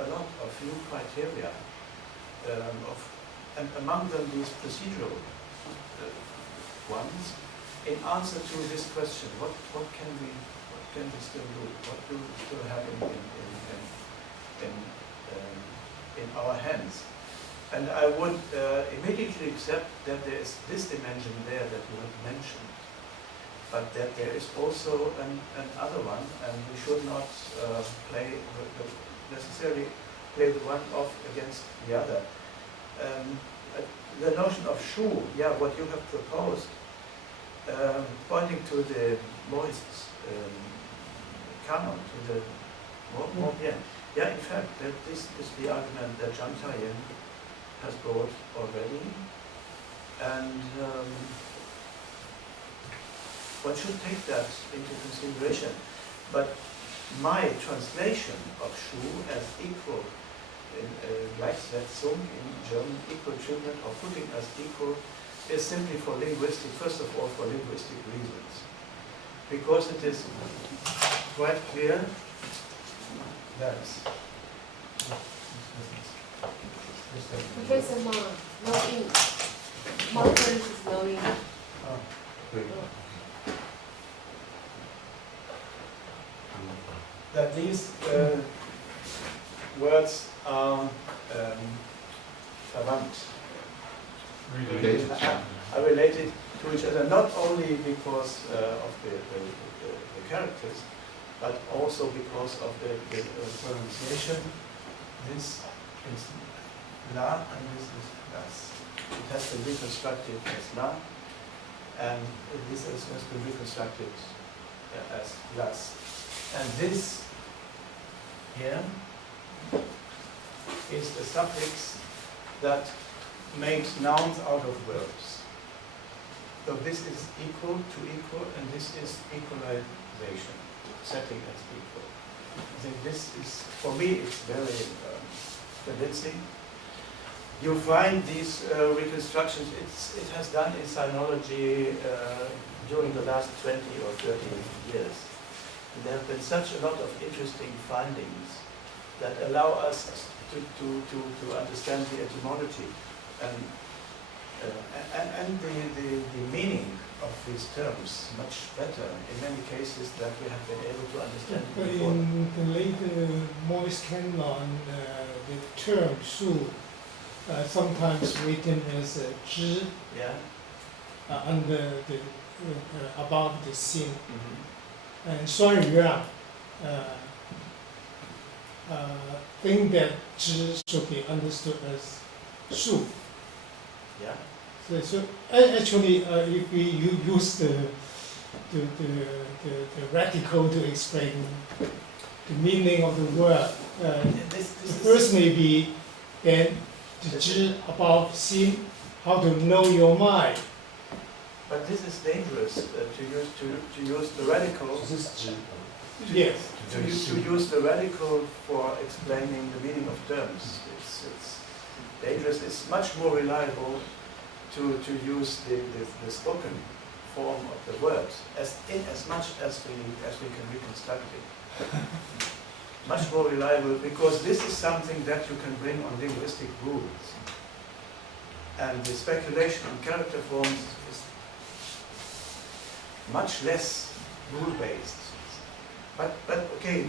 a lot of new criteria, and among them these procedural ones, in answer to this question: what can we still do? What do we still have in our hands? And I would immediately accept that there is this dimension there that you have mentioned, but that there is also another one, and we should not necessarily play the one off against the other. The notion of Shu, what you have proposed, pointing to the Mohist canon, to the Mohien. In fact, that this is the argument that Zhang Taiyan has brought already, and one should take that into consideration. But my translation of Shu as equal, Gleichsetzung in German, equal treatment, or putting as equal, is simply for linguistic, first of all, for linguistic reasons. Because it is quite clear that Professor Ma, no ink. Markers is no ink. That these words are verwandt. Are related to each other, not only because of the characters, but also because of the pronunciation. This is la and this is las. It has been reconstructed as la, and this has been reconstructed as las. And this here is the suffix that makes nouns out of verbs. So this is equal to equal, and this is equalization, setting as equal. I think this is, for me, it's very convincing. You find these reconstructions, it has done in sinology during the last 20 or 30 years. And there have been such a lot of interesting findings that allow us to understand the etymology and the meaning of these terms much better in many cases that we have been able to understand before. In the later Morris canon, the term "su" sometimes written as "zhi" under the above the sin, and 双语啊 think that "zhi" should be understood as "su." Yeah. So actually, if we use the radical to explain the meaning of the word, the first may be then the "zhi" above "sin," how to know your mind. But this is dangerous to use the radical. Yes. To use the radical for explaining the meaning of terms. It's dangerous. It's much more reliable to use the spoken form of the words as much as we can reconstruct it. Much more reliable, because this is something that you can bring on linguistic rules. And the speculation on character forms is much less rule-based. But okay,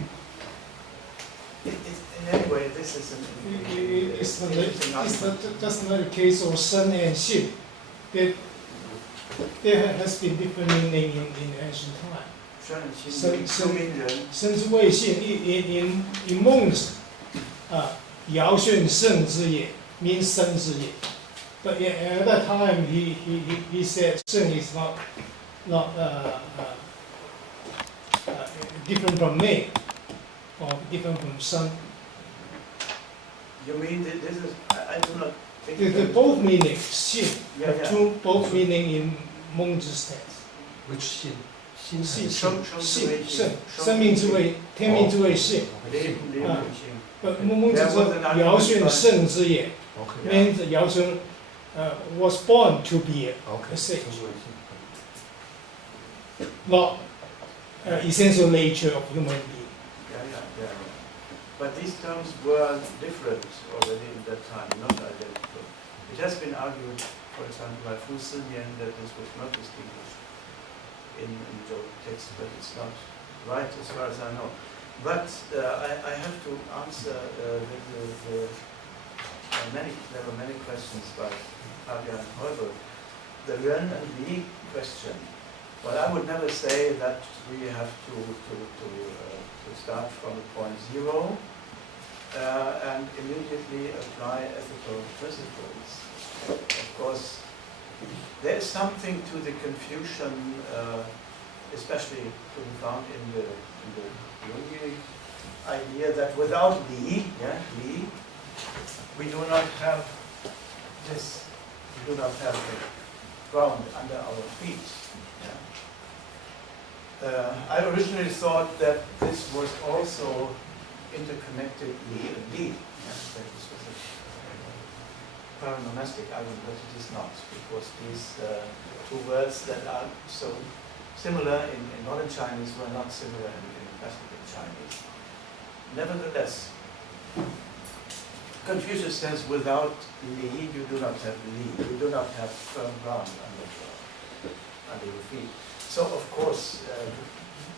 in any way, this is just not a case of "sen" and "xin." There has been different meaning in ancient time. 生之谓性 in Mengzi, 尧舜圣之也 means 生之也. But at that time he said 圣 is not different from me or different from son. You mean that this is? I do not think. The both meanings, 性 have two both meaning in Mengzi's text. Which sin? 性生命之谓天命之谓性 孟子说尧舜圣之也 means 尧舜 was born to be a sage, not essential nature of human being. Yeah. But these terms were different already in that time, not identical. It has been argued, for example, by Fu Sinian that this was not distinguished in the text, but it's not right as far as I know. But I have to answer there were many questions by Fabian Heubel. The Yuan and Li question. Well, I would never say that we have to start from a point zero and immediately apply ethical principles. Of course, there is something to the confusion, especially to be found in the Jungian idea that without Li, we do not have this. We do not have the ground under our feet. I originally thought that this was also interconnected Li and Li. That this was a paramonastic argument, but it is not, because these two words that are so similar in modern Chinese were not similar in classical Chinese. Nevertheless, Confucius says without Li, you do not have Li. You do not have firm ground under your feet. So of course,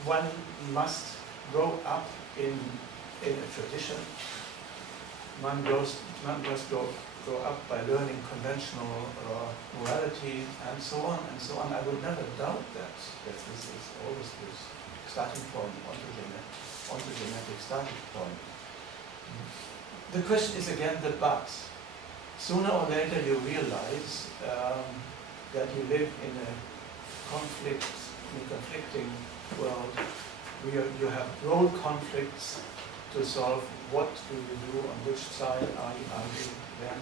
one must grow up in a tradition one must grow up by learning conventional morality and so on and so on. I would never doubt that this is always this starting point, ontogenetic starting point. The question is again the but. Sooner or later you realize that you live in a conflicting world where you have role conflicts to solve. What do you do, on which side are you then?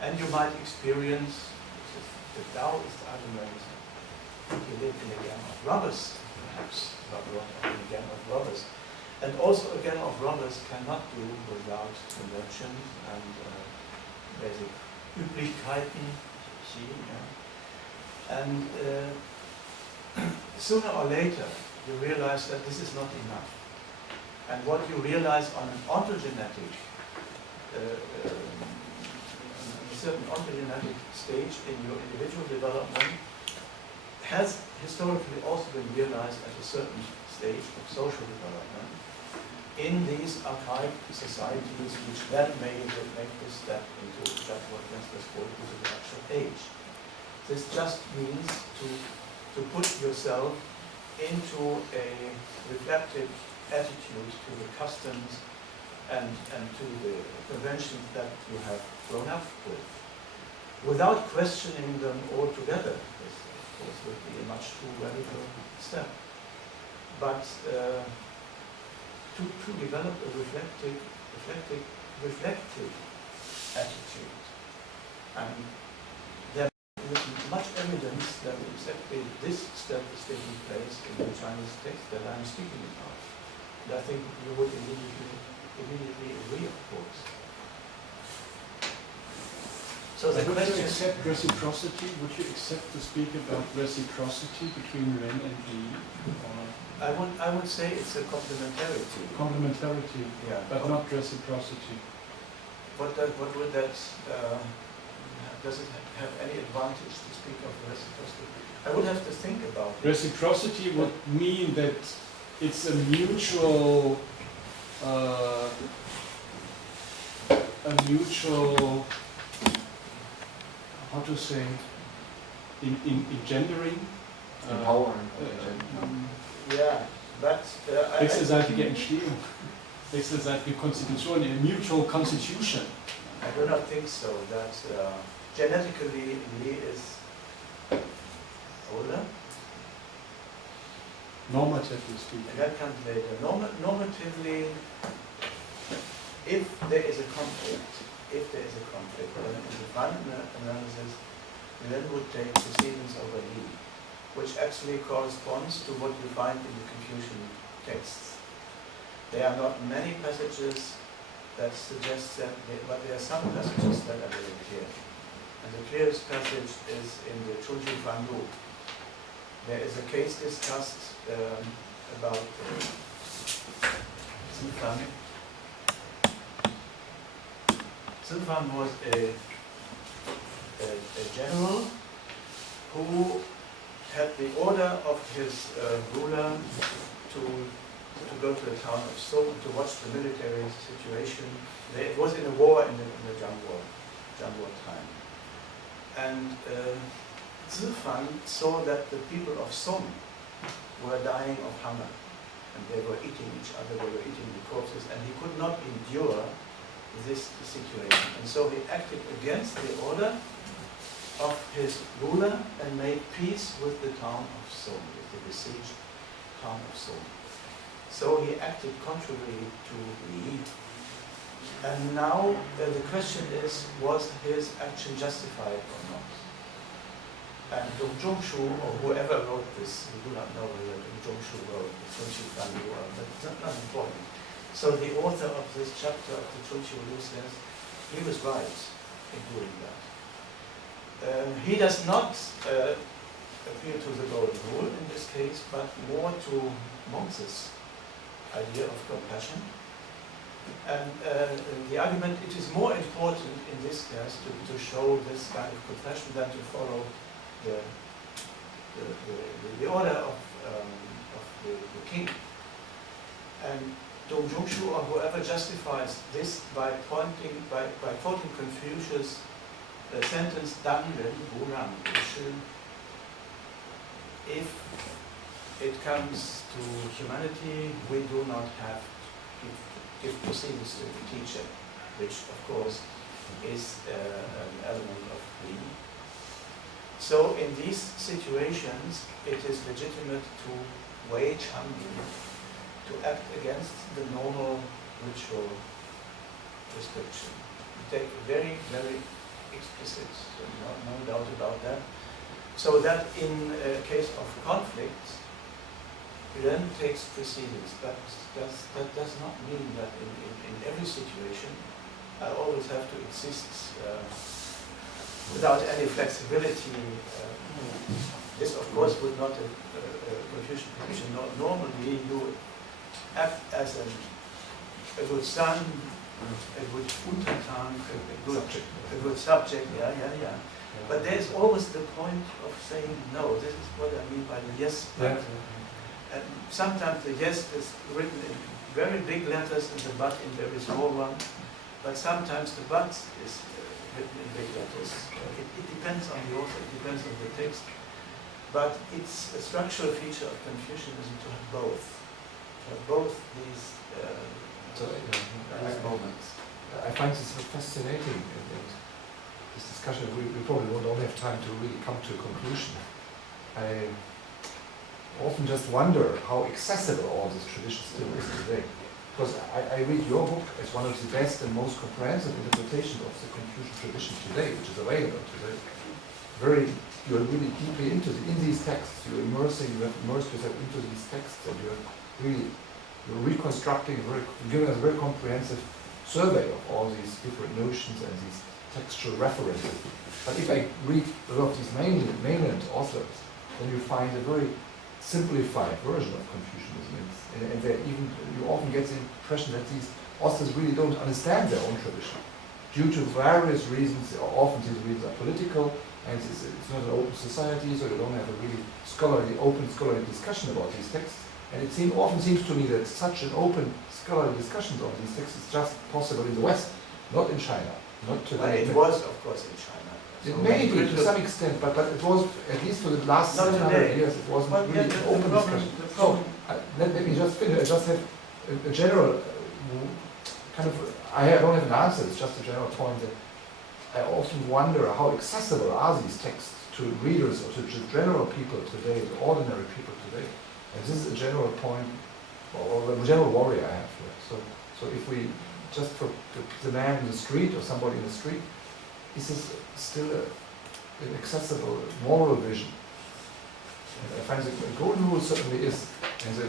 And you might experience the Taoist argument, you live in a gang of robbers, perhaps, not in a gang of robbers. And also a gang of robbers cannot do without convention and basic Üblichkeiten, and sooner or later you realize that this is not enough. And what you realize on an ontogenetic, a certain ontogenetic stage in your individual development has historically also been realized at a certain stage of social development in these archaic societies, which then make this step into just what Westerners call the intellectual age. This just means to put yourself into a reflective attitude to the customs and to the conventions that you have grown up with, without questioning them altogether. This, of course, would be a much too radical step. But to develop a reflective attitude, and there is much evidence that exactly this step is taking place in the Chinese text that I'm speaking about. And I think you would immediately agree, of course. So the would question you accept reciprocity? Would you accept to speak about reciprocity between Ren and Yi? I would say it's a complementarity. Complementarity, Yeah, but not reciprocity. What would that? Does it have any advantage to speak of reciprocity? I would have to think about it. Reciprocity would mean that it's a mutual, how to say, engendering. Empowering. Yeah, but Wechselseitige Entstehung. Wechselseitige Konstitution, a mutual constitution. I do not think so. That genetically Li is older. Normatively speaking. And that comes later. Normatively, if there is a conflict, then in the final analysis, we then would take precedence over Li, which actually corresponds to what you find in the Confucian texts. There are not many passages that suggest that, but there are some passages that are very clear. And the clearest passage is in the Chunju Fanlu. There is a case discussed about Zifan. Zifan was a general who had the order of his ruler to go to the town of Seoul to watch the military situation. It was in a war in the Zhang War time. And Zifan saw that the people of Song were dying of hunger, and they were eating each other, they were eating the corpses, and he could not endure this situation. And so he acted against the order of his ruler and made peace with the town of Song, with the besieged town of Song. So he acted contrary to Li. And now the question is, was his action justified or not? And Dong Zhongshu, or whoever wrote this, we do not know whether Dong Zhongshu wrote the Chunqiu Fanlu, but it's not important. So the author of this chapter of the Chunqiu Lu says he was right in doing that. He does not appeal to the golden rule in this case, but more to Monks' idea of compassion. And the argument, it is more important in this case to show this kind of compassion than to follow the order of the king. And Dong Zhongshu or whoever justifies this by quoting Confucius' sentence, Dan Ren Wu Ran Wu Shi. If it comes to humanity, we do not have to give proceedings to the teacher, which of course is an element of we. So in these situations, it is legitimate to wage hungry, to act against the normal ritual restriction. We take very, very explicit, so no doubt about that. So that in case of conflict, Ren takes precedence. But that does not mean that in every situation I always have to insist without any flexibility. This, of course, would not have Confucian position. Normally, you act as a good son, a good Untertan, a good subject. Yeah. But there's always the point of saying no. This is what I mean by the yes. But, and sometimes the yes is written in very big letters and the but in very small one. But sometimes the but is written in big letters. It depends on the author, it depends on the text. But it's a structural feature of Confucianism to have both. To have both these moments. I find this fascinating. This discussion, we probably don't have time to really come to a conclusion. I often just wonder how accessible all this tradition still is today. Because I read your book as one of the best and most comprehensive interpretations of the Confucian tradition today, which is available today. You're really deeply in these texts. You're immersed yourself into these texts, and you're reconstructing, giving us a very comprehensive survey of all these different notions and these textual references. But if I read a lot of these mainland authors, then you find a very simplified version of Confucianism. And you often get the impression that these authors really don't understand their own tradition. Due to various reasons, often these reasons are political, and it's not an open society, so you don't have a really open scholarly discussion about these texts. And it often seems to me that such an open scholarly discussion of these texts is just possible in the West, not in China. Not today. Well, it was, of course, in China. It may be to some extent, but it was, at least for the last 700 years, it wasn't really an open discussion. So, let me just finish. I just have a general kind of, I don't have an answer, it's just a general point that I often wonder how accessible are these texts to readers or to general people today, to ordinary people today. And this is a general point, or a general worry I have here. So if we, just for the man in the street or somebody in the street, is this still an accessible moral vision? And I find the golden rule certainly is, and the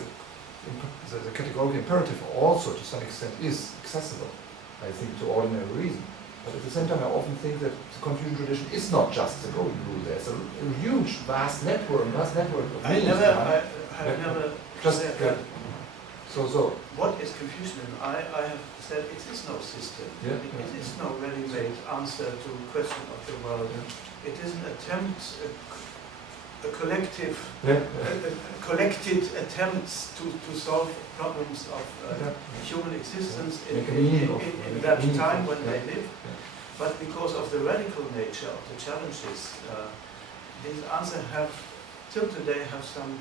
categorical imperative also to some extent is accessible, I think, to ordinary reason. But at the same time, I often think that the Confucian tradition is not just the golden rule. There's a huge, vast network of meanings. I have never said that. So what is Confucianism? I have said it is no system. It is no ready-made answer to a question of the world. It is an attempt, a collected attempts to solve problems of human existence in that time when they live. But because of the radical nature of the challenges, these answers have, till today, have some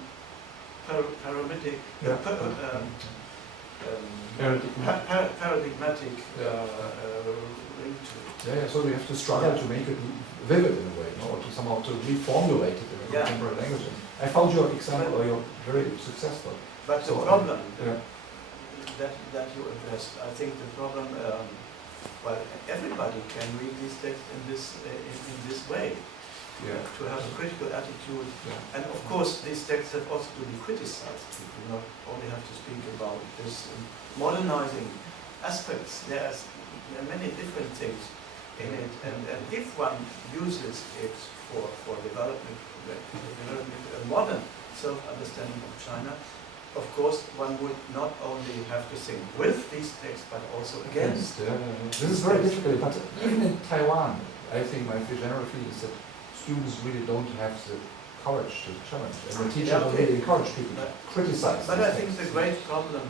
paradigmatic link to it. So we have to struggle to make it vivid in a way, or to somehow to reformulate it in a contemporary language. I found your example, or you're very successful. But the problem that you addressed, I think the problem, well, everybody can read these texts in this way. To have a critical attitude, and of course these texts have also to be criticized. We do not only have to speak about this modernizing aspects. There are many different things in it, and if one uses it for developing a modern self-understanding of China, of course one would not only have to think with these texts, but also against. This is very difficult, but even in Taiwan, I think my general feeling is that students really don't have the courage to challenge, and the teachers don't really encourage people to criticize. But I think the great problem,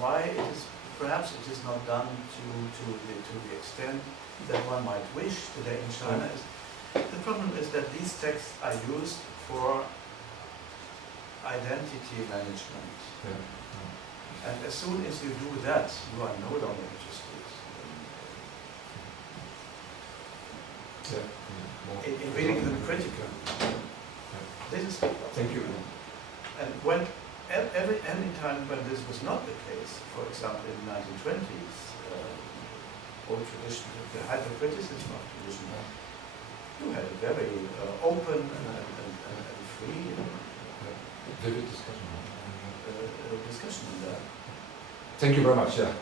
why it is, perhaps it is not done to the extent that one might wish today in China, is the problem is that these texts are used for identity management. And as soon as you do that, you are no longer interested in reading them critically. This is the problem. Thank you. And when any time when this was not the case, for example in the 1920s, old tradition, the hypercriticism of tradition, you had a very open and free Vivid discussion. discussion on that. Thank you very much. Yeah.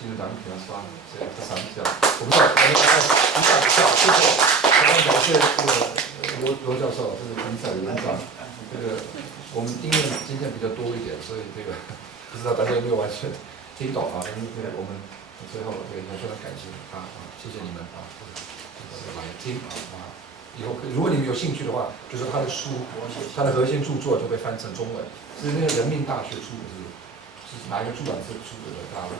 vielen Dank, das war sehr interessant. Ja. 我们再来谢谢，非常感谢罗教授，这个精彩的演讲。这个我们因为今天比较多一点，所以这个不知道大家有没有完全听懂啊？因为我们最后也非常感谢他啊，谢谢你们啊，来听啊。以后如果你们有兴趣的话，就是他的书，他的核心著作就被翻成中文，是那个人民大学出的是哪一个出版社出的？大陆。